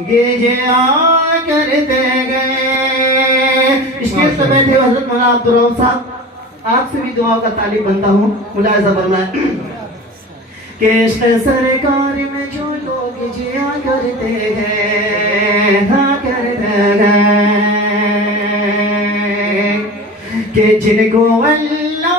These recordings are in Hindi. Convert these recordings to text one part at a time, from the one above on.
गिजिया करते गए। इसके सब बैठे हजरत मौलाना अब्दुल रऊफ साहब, आपसे भी दुआओं का तालिब बनता हूँ। मुलाहिजा फरमाए कि इश्क़ सरकार में जो लोग जिया करते हैं, हाँ करते हैं, कि जिनको अल्लाह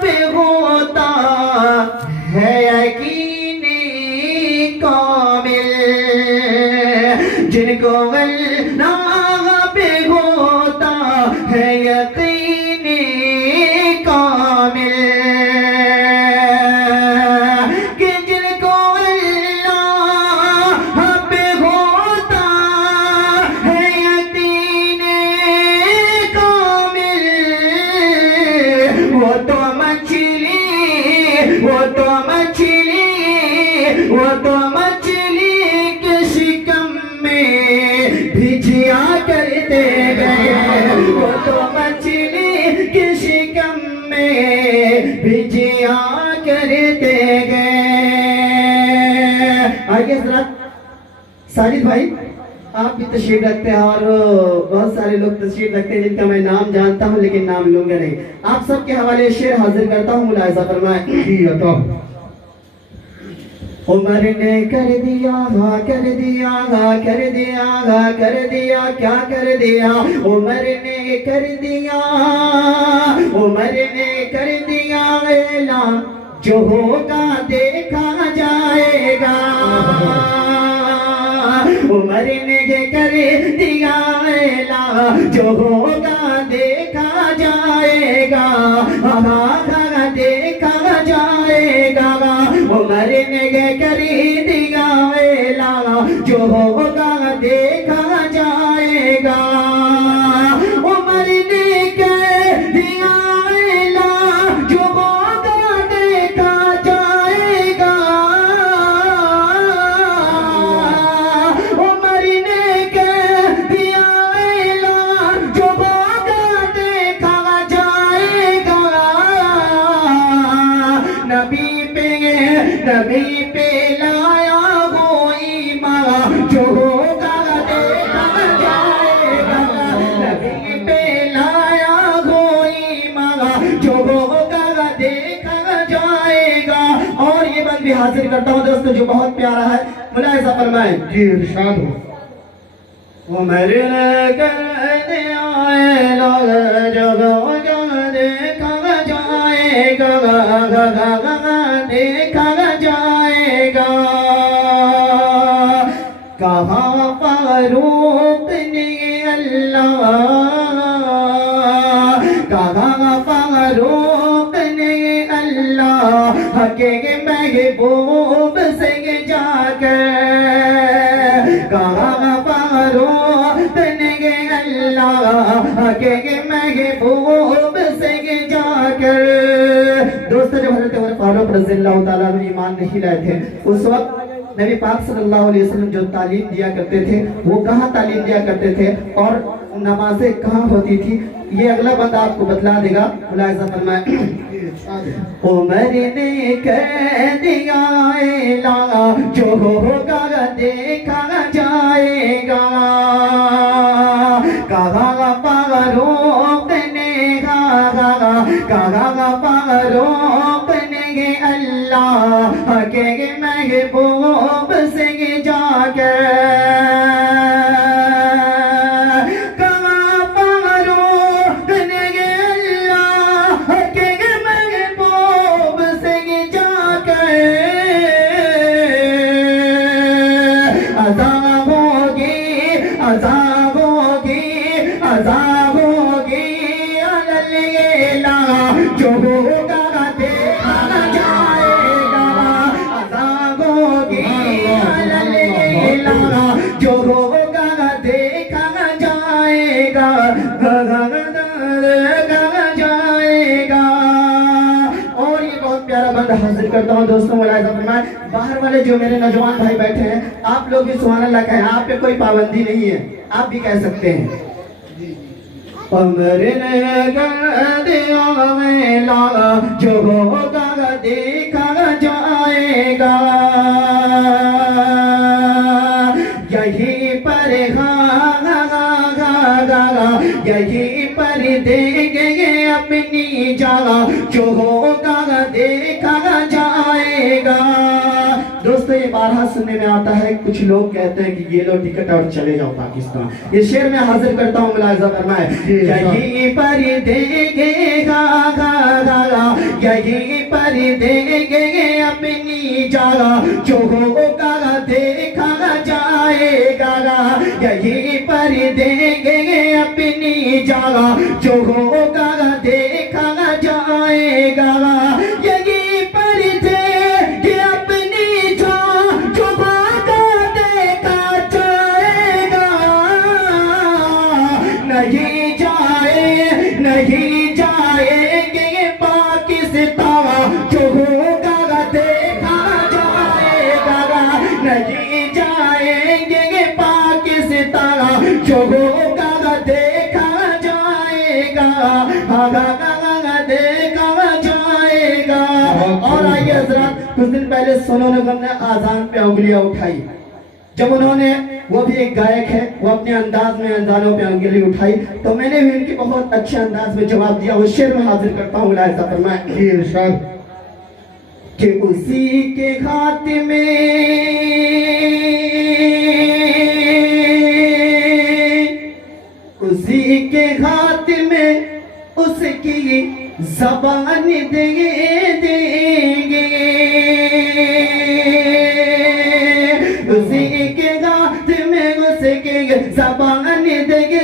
पे होता है यकीनी कामिल, जिनको अल्लाह पे होता है यकीनी कामिल, कि जिनको अल्लाह पे होता है यकीनी कामिल, वो तो मछली, वो तो मछली, वो तो मछली के शिकम में भिजिया करते गए, वो तो मछली के शिकम में भिजिया करते गए। आगे जरा साजिद भाई, आप भी तशरीफ रखते हैं और बहुत सारे लोग तशरीफ रखते हैं जिनका मैं नाम जानता हूं लेकिन नाम लूंगा नहीं। आप सबके हवाले शेर हाजिर करता हूं, मुलाहिजा फरमाएं। उमर ने कर दिया, हाँ कर दिया, हाँ कर दिया, हाँ कर दिया, क्या कर दिया? उमर ने कर दिया, उमर ने कर दिया ऐलान, जो होगा देखा जाएगा। उमर ने कर दिया ऐलान, जो होगा देखा जाएगा, हाँ देखा जाएगा। उमर ने कर दिया ऐलान, जो होगा देखा जाएगा। उमर ने कर दिया ऐलान, जो होगा देखा जाएगा। उमर ने कर दिया ऐलान, जो होगा देखा जाएगा। नबी पे लाया वो ईमान, जो होगा देखा जाएगा। नबी पे लाया वो ईमान, जो होगा देखा जाएगा। और ये बात भी हासिल करता हूँ दोस्तों जो बहुत प्यारा है, मुलाहिजा फरमाएं। जी इरशाद हो। उमर ने कर दिया ऐलान, जो होगा देखा जाएगा, देखा जाएगा। कहा फारूक ने अल्लाह, कहा फारूक ने अल्लाह के महबूब से जाकर, कहा फारूक ने अल्लाह के महबूब से जाकर। दोस्तों जब हज़रत उमर फारूक रज़ियल्लाहु ताला अन्हु ईमान नहीं लाए थे, उस वक्त नबी पाक सल्लल्लाहु अलैहि वसल्लम जो तालीम दिया करते थे वो कहाँ तालीम दिया करते थे और नमाजें कहाँ होती थी, ये अगला बंदा आपको बतला देगा। मुलाहिजा फरमाएं। उमर ने कर दिया ऐलान, जो होगा देखा जाएगा। कहा फारूक ने, कहा फारूक ने अल्लाह के महबूब से जाकर, जो होगा देखा जाएगा। जो होगा देखा जाएगा, जाएगा। और ये बहुत प्यारा बंदा हासिल करता हूँ दोस्तों, मुलाहिजा फरमाएं। बाहर वाले जो मेरे नौजवान भाई बैठे हैं, आप लोग भी सुभान अल्लाह कहें, आप पे कोई पाबंदी नहीं है, आप भी कह सकते हैं। अमरन कर दिया मेला जो होगा देखा जाएगा यहीं पर यहीं पर देंगे अपनी जगह जो होगा देखा जाएगा। दोस्तों ये बारहा सुनने में आता है, कुछ लोग कहते हैं कि ये लो टिकट और चले जाओ पाकिस्तान। ये शेर में हाजिर करता हूँ, मुलाहिजा फरमाए। यहीं पर देंगे यहीं पर देंगे अपनी जगह जो होगा देखा जाएगा यहीं पर देंगे अपनी जगह जो होगा देखा जाएगा यहीं पर देंगे अपनी जगह जो होगा देखा जाएगा नहीं जाएंगे पाकिस्तान जो होगा देखा जाएगा नहीं जाएंगे पाकिस्तान जो होगा देखा जाएगा देखा जाएगा। और आइए हज़रात, कुछ दिन पहले सोनू निगम ने आजान पे उंगलियां उठाई। जब उन्होंने, वो भी एक गायक है, वो अपने अंदाज में अजानों पे उंगली उठाई तो मैंने भी उनके बहुत अच्छे अंदाज में जवाब दिया। वो शेर में हाजिर करता हूँ, मुलाहिजा फरमाए कि उसी के हाथ में उसी के हाथ में उसकी ज़बान देंगे उसी के हाथ में उसकी ज़बान देंगे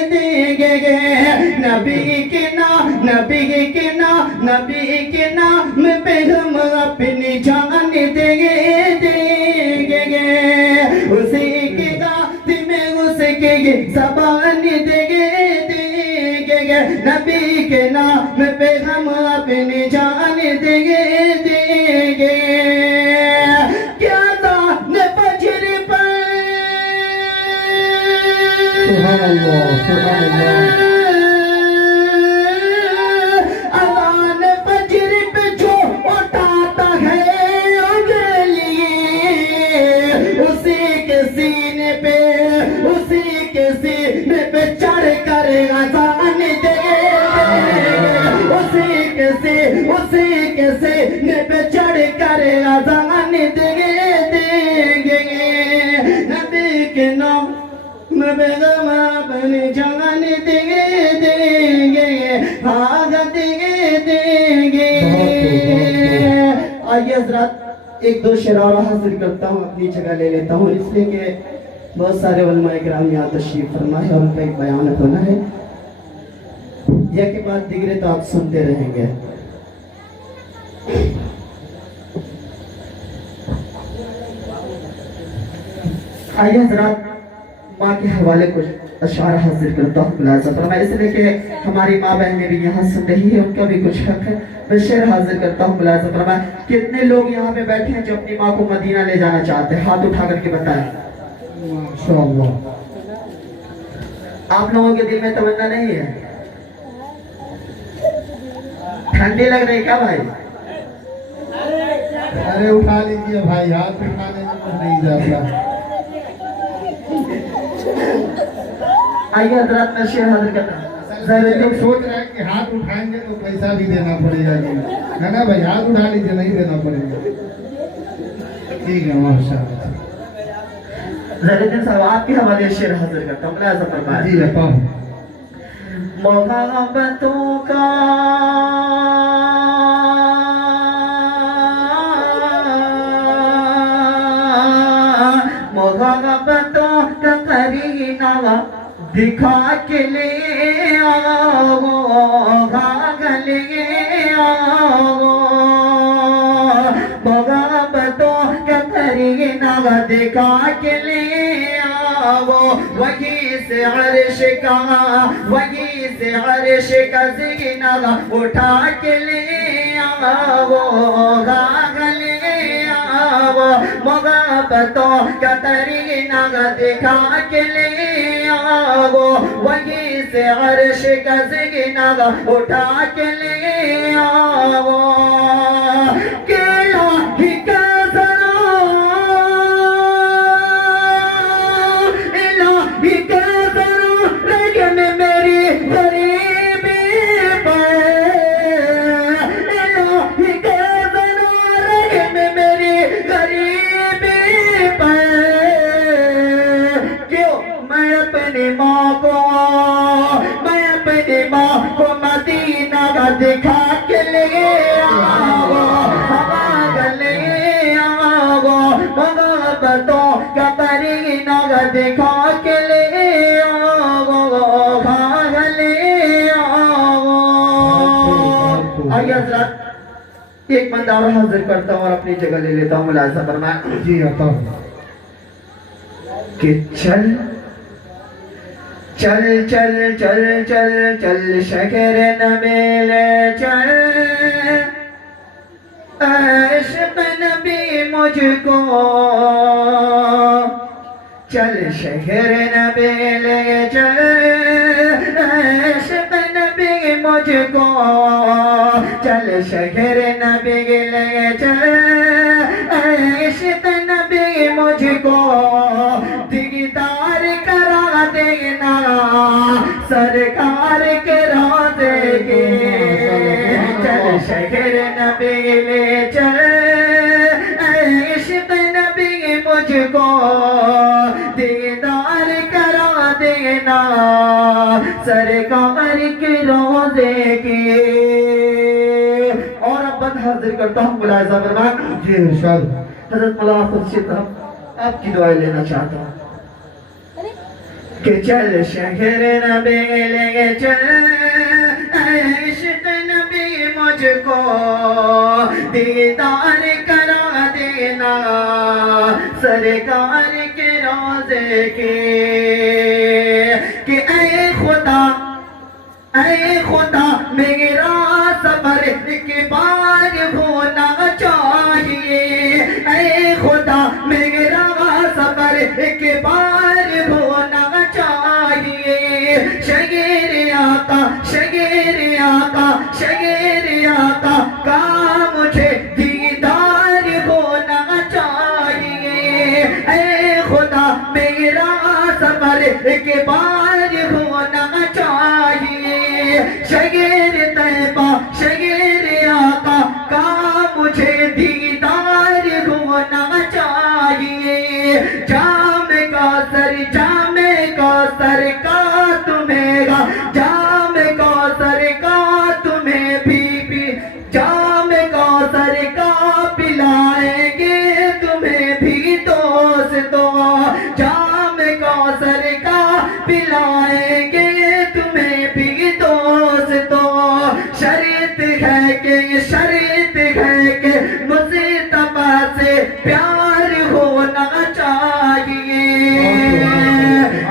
नबी के नाम पे हम अपनी जान देंगे उसी के हाथ में उसकी ज़बान देंगे नबी के नाम पे हम अपनी जान देंगे क्या दान बजर पर सुभान अल्लाह अज़ान बजर पे जो उठाता है उंगली उसी के सीने पे चढ़ कर अज़ान उसी के सीने पे चढ़ कर अज़ान देंगे नबी के नाम में बेगम अपनी जान देंगे भाग देंगे। आइए हज़रात, एक दो शेर और हाजिर करता हूँ, अपनी जगह ले लेता हूँ, इसलिए कि बहुत सारे उलमाए किराम यहाँ तशरीफ फरमा है और उनका एक बयान होना है। यह के बाद दिगरे तो आप सुनते रहेंगे। आइए हज़रात, माँ के हवाले कुछ अशार हाजिर करता हूँ, मुलाहिजा फरमाए, इसलिए कि हमारी माँ बहनें भी यहाँ सुन रही है, उनका भी कुछ हक है। मैं शेर हाजिर करता हूँ, मुलाहिजा फरमाए। कितने लोग यहाँ पे बैठे हैं जो अपनी माँ को मदीना ले जाना चाहते हैं? हाथ उठा करके बताएं। माशाअल्लाह, आप लोगों के दिल में तमन्ना नहीं है? ठंडी लग रही क्या भाई? अरे उठा लीजिए भाई, हाथ उठाने में तो नहीं जाता। आइए हज़रात, मैं शेर हाजिर करता हूँ। लोग सोच रहे हैं कि हाथ उठाएंगे तो पैसा भी देना पड़ेगा कि है ना भाई, हाथ उठा लीजिए, नहीं देना पड़ेगा। ठीक है, माशाअल्लाह। ज़ैनुद्दीन साहब, आपके हवाले शेर हाजिर करता हूँ, मुलाहिजा फरमाए। जी बताओ। मोहब्बतों का करीना दिखा के ले आओ, भागल आओ, मोहब्बतों का करीना दिखा के ले आओ, वहीं से अर्श का ज़ीना उठा के ले आओ, भागल आओ, मोहब्बतों का तरीना दिखा के ले आओ, वहीं से अर्श का ज़िगना उठा के ले आओ। केला ही का ज़रा इलाही का ज़रा रग में मेरी गरीबी पर, इलाही का ज़रा रग में मेरी गरीबी पर। क्यों मैं अपनी माँ को मदीना का दिखा के ले आओ, ले आओ, मोहब्बतों का तरीना का दिखा के ले आओ, ले आओ। आइए हज़रात, एक बंदा और हाजिर करता हूँ और अपनी जगह ले लेता हूँ। मुलाज़ा फरमाएं। जी आता हूँ कि चल चल चल चल चल चल शहर नबील चल, इश्क़ नबी मुझको चल शहर नबील चल, इश्क़ नबी मुझको चल शहर नबील चल, इश्क़ नबी मुझको दीदार करा देना सरकार के रोज़े के। चल शहर नबी ले चल, इश्क़ नबी मुझको दीदार करा देना सरकार के रोज़े के। और अब बंद हाजिर करता हूँ। मुलाज़ा फरमाएं। जी इरशाद। हज़रत मौलाना खुर्शीद साहब आपकी दुआएं लेना चाहता हूँ कि चल शहर नबी ले चल, इश्क़ नबी मुझको दीदार करा देना सरकार के रोज़े के। कि ऐ खुदा मेरा सबर एक बार होना चाहिए, ऐ खुदा मेरा सबर एक बार होना चाहिए। शगीर आका का मुझे दीदार होना चाहिए, ऐ खुदा मेरा सबर एक बार होना चाहिए। शगीर तैबा शगीर आका का मुझे दीदार होना चाहिए। जाम कौसर का तुम्हें जाम कौसर का तुम्हें भी जाम कौसर का पिलाएंगे तुम्हें भी दोस्तों, जाम कौसर का पिलाएंगे तुम्हें भी दोस्तों। शर्त है कि मुस्तफा से प्यार होना चाहिए।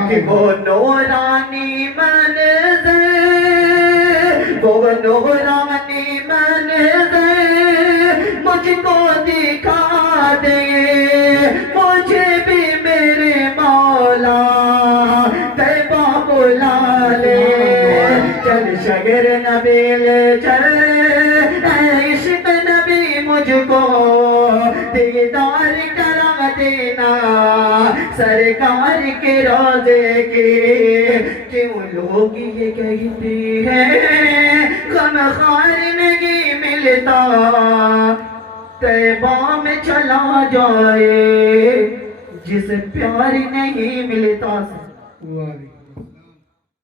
कि वो नूरानी मंज़र मुझको दिखा दे, मुझे भी मेरे मौला तैबा बुला ले। चल शहर नबी ले चल, इश्क़ नबी मुझको दीदार करा देना सरकार के रोज़े के। क्यों लोग ये कहते हैं ग़मख़ार नहीं मिलता, तैबा में चला जाए जिसे प्यार नहीं मिलता।